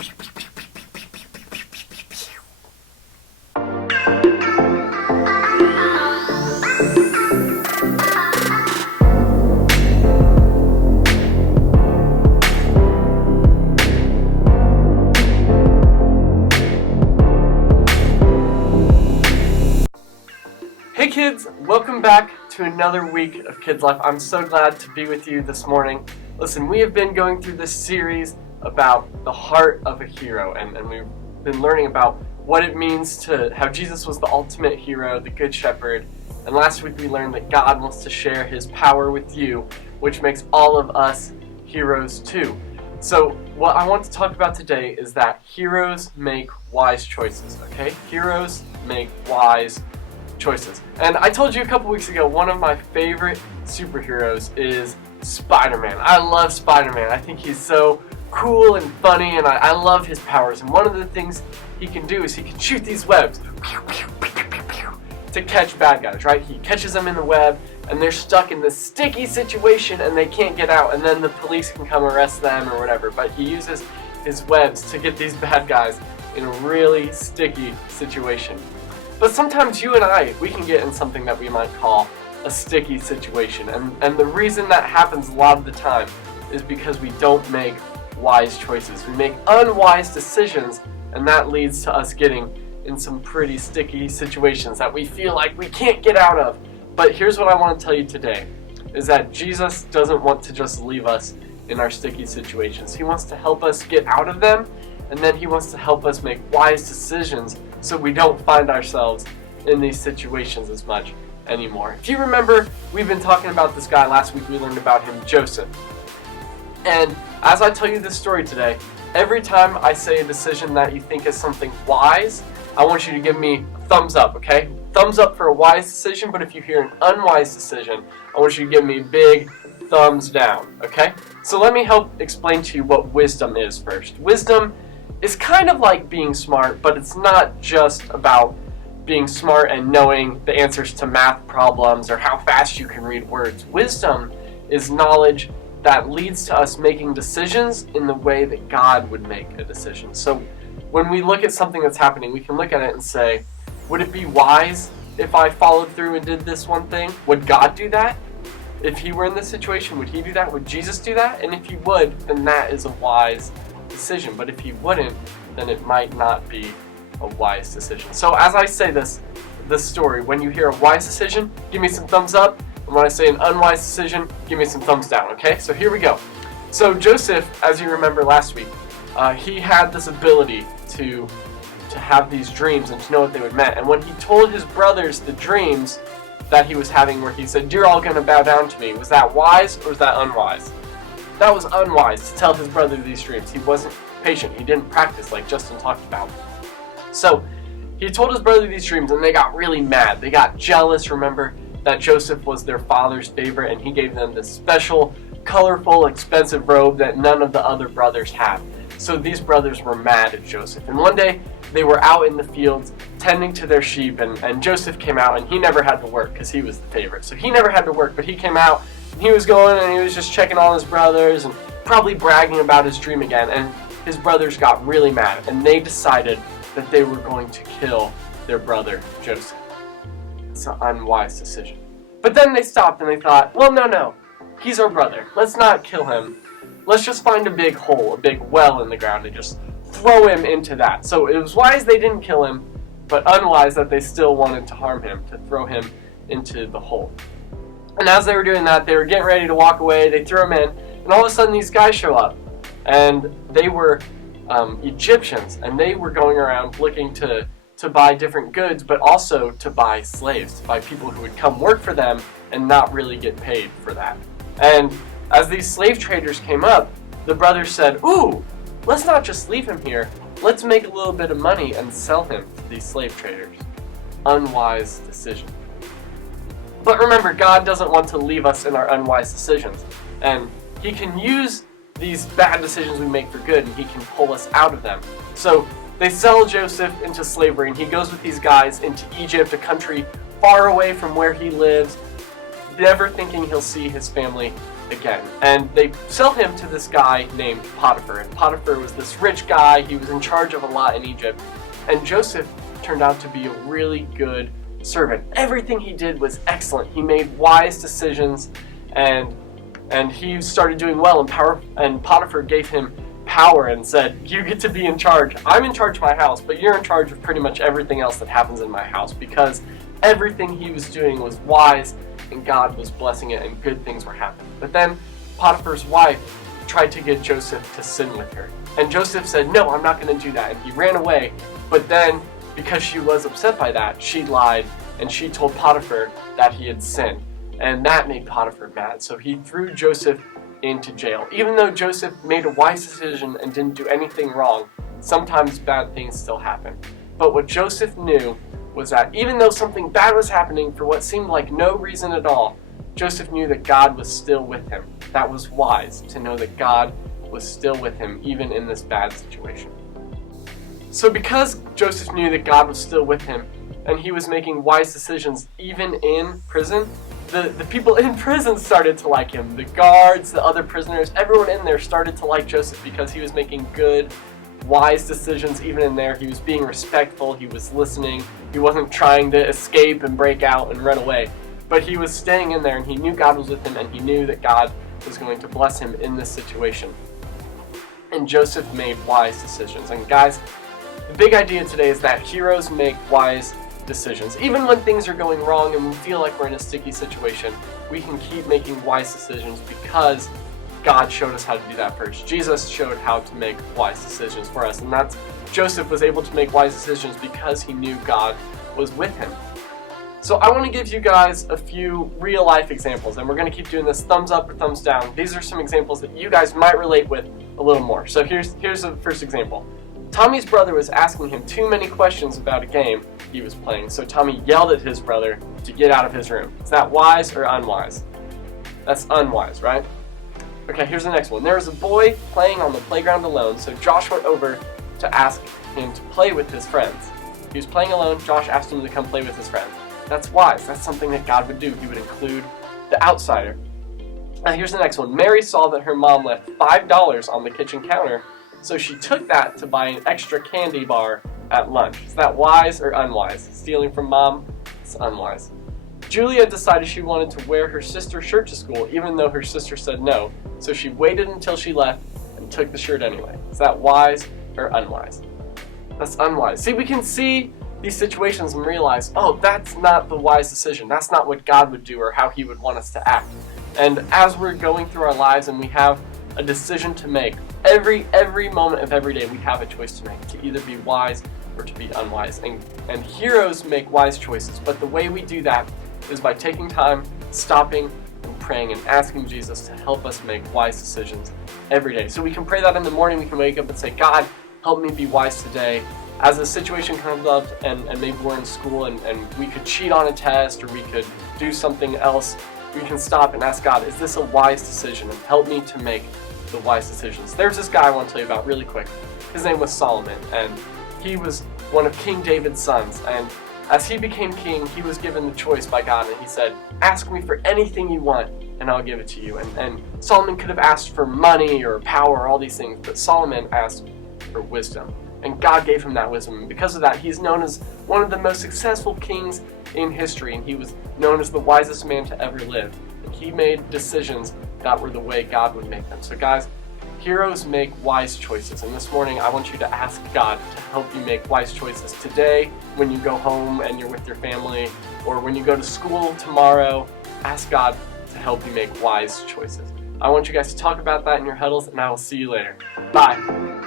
Hey kids, welcome back to another week of Kids Life. I'm so glad to be with you this morning. Listen, we have been going through this series about the heart of a hero, and we've been learning about what it means to how Jesus was the ultimate hero, the Good Shepherd. And last week we learned that God wants to share His power with you, which makes all of us heroes too. So what I want to talk about today is that heroes make wise choices, okay? Heroes make wise choices. And I told you a couple weeks ago, one of my favorite superheroes is Spider-Man. I love Spider-Man. I think he's so cool and funny, and I love his powers. And one of the things he can do is he can shoot these webs to catch bad guys, right? He catches them in the web, and they're stuck in this sticky situation, and they can't get out, and then the police can come arrest them or whatever. But he uses his webs to get these bad guys in a really sticky situation. But sometimes you and I, we can get in something that we might call a sticky situation. And the reason that happens a lot of the time is because we don't make wise choices. We make unwise decisions, and that leads to us getting in some pretty sticky situations that we feel like we can't get out of. But here's what I want to tell you today, is that Jesus doesn't want to just leave us in our sticky situations. He wants to help us get out of them, and then He wants to help us make wise decisions so we don't find ourselves in these situations as much anymore. If you remember, we've been talking about this guy. Last week we learned about him, Joseph. And as I tell you this story today, every time I say a decision that you think is something wise, I want you to give me a thumbs up, okay? Thumbs up for a wise decision, but if you hear an unwise decision, I want you to give me a big thumbs down, okay? So let me help explain to you what wisdom is first. Wisdom is kind of like being smart, but it's not just about being smart and knowing the answers to math problems or how fast you can read words. Wisdom is knowledge that leads to us making decisions in the way that God would make a decision. So when we look at something that's happening, we can look at it and say, would it be wise if I followed through and did this one thing? Would God do that? If He were in this situation, would He do that? Would Jesus do that? And if He would, then that is a wise decision. But if He wouldn't, then it might not be a wise decision. So as I say this story, when you hear a wise decision, give me some thumbs up, and when I say an unwise decision, give me some thumbs down, okay? So here we go. So Joseph, as you remember last week, he had this ability to have these dreams and to know what they would mean. And when he told his brothers the dreams that he was having, where he said, "You're all going to bow down to me," was that wise or was that unwise? That was unwise to tell his brother these dreams. He wasn't patient. He didn't practice like Justin talked about. So he told his brother these dreams, and they got really mad. They got jealous. Remember that Joseph was their father's favorite, and he gave them this special, colorful, expensive robe that none of the other brothers had. So these brothers were mad at Joseph. And one day they were out in the fields tending to their sheep, and Joseph came out, and he never had to work because he was the favorite. So he never had to work, but he came out, and he was going, and he was just checking on his brothers and probably bragging about his dream again. And his brothers got really mad, and they decided that they were going to kill their brother Joseph. It's an unwise decision. But then they stopped and they thought, well, no, he's our brother. Let's not kill him. Let's just find a big hole, a big well in the ground, and just throw him into that. So it was wise they didn't kill him, but unwise that they still wanted to harm him, to throw him into the hole. And as they were doing that, they were getting ready to walk away. They threw him in, and all of a sudden these guys show up. And they were Egyptians, and they were going around looking to buy different goods, but also to buy slaves, to buy people who would come work for them and not really get paid for that. And as these slave traders came up, the brothers said, "Ooh, let's not just leave him here. Let's make a little bit of money and sell him to these slave traders." Unwise decision. But remember, God doesn't want to leave us in our unwise decisions, and He can use these bad decisions we make for good, and He can pull us out of them. So they sell Joseph into slavery, and he goes with these guys into Egypt, a country far away from where he lives, never thinking he'll see his family again. And they sell him to this guy named Potiphar. And Potiphar was this rich guy. He was in charge of a lot in Egypt. And Joseph turned out to be a really good servant. Everything he did was excellent. He made wise decisions, and he started doing well. And Potiphar gave him power and said, you get to be in charge. I'm in charge of my house, but you're in charge of pretty much everything else that happens in my house, because everything he was doing was wise and God was blessing it and good things were happening. But then Potiphar's wife tried to get Joseph to sin with her. And Joseph said, no, I'm not going to do that. And he ran away. But then, because she was upset by that, she lied and she told Potiphar that he had sinned. And that made Potiphar mad. So he threw Joseph into jail. Even though Joseph made a wise decision and didn't do anything wrong, sometimes bad things still happen. But what Joseph knew was that even though something bad was happening for what seemed like no reason at all, Joseph knew that God was still with him. That was wise, to know that God was still with him even in this bad situation. So because Joseph knew that God was still with him and he was making wise decisions even in prison, the people in prison started to like him. The guards, the other prisoners, everyone in there started to like Joseph because he was making good, wise decisions even in there. He was being respectful, he was listening, he wasn't trying to escape and break out and run away. But he was staying in there and he knew God was with him and he knew that God was going to bless him in this situation. And Joseph made wise decisions. And guys, the big idea today is that heroes make wise decisions. Even when things are going wrong and we feel like we're in a sticky situation, we can keep making wise decisions because God showed us how to do that first. Jesus showed how to make wise decisions for us, and that's Joseph was able to make wise decisions because he knew God was with him. So I want to give you guys a few real life examples, and we're going to keep doing this thumbs up or thumbs down. These are some examples that you guys might relate with a little more. So here's the first example. Tommy's brother was asking him too many questions about a game he was playing, so Tommy yelled at his brother to get out of his room. Is that wise or unwise? That's unwise, right? Okay, here's the next one. There was a boy playing on the playground alone, so Josh went over to ask him to play with his friends. He was playing alone, Josh asked him to come play with his friends. That's wise. That's something that God would do. He would include the outsider. Now here's the next one. Mary saw that her mom left $5 on the kitchen counter, so she took that to buy an extra candy bar at lunch. Is that wise or unwise? Stealing from mom? It's unwise. Julia decided she wanted to wear her sister's shirt to school even though her sister said no, so she waited until she left and took the shirt anyway. Is that wise or unwise? That's unwise. See, we can see these situations and realize, oh, that's not the wise decision. That's not what God would do or how he would want us to act. And as we're going through our lives and we have a decision to make, every moment of every day we have a choice to make, to either be wise or to be unwise. And heroes make wise choices, but the way we do that is by taking time, stopping, and praying and asking Jesus to help us make wise decisions every day. So we can pray that in the morning, we can wake up and say, God, help me be wise today. As a situation comes up and maybe we're in school and we could cheat on a test or we could do something else, we can stop and ask God, is this a wise decision? And help me to make the wise decisions. There's this guy I want to tell you about really quick. His name was Solomon, and he was one of King David's sons. And as he became king, he was given the choice by God, and he said, ask me for anything you want, and I'll give it to you. And Solomon could have asked for money or power or all these things, but Solomon asked for wisdom. And God gave him that wisdom. And because of that, he's known as one of the most successful kings in history, and he was known as the wisest man to ever live. And he made decisions that were the way God would make them. So guys, heroes make wise choices. And this morning, I want you to ask God to help you make wise choices today, when you go home and you're with your family, or when you go to school tomorrow. Ask God to help you make wise choices. I want you guys to talk about that in your huddles, and I will see you later. Bye.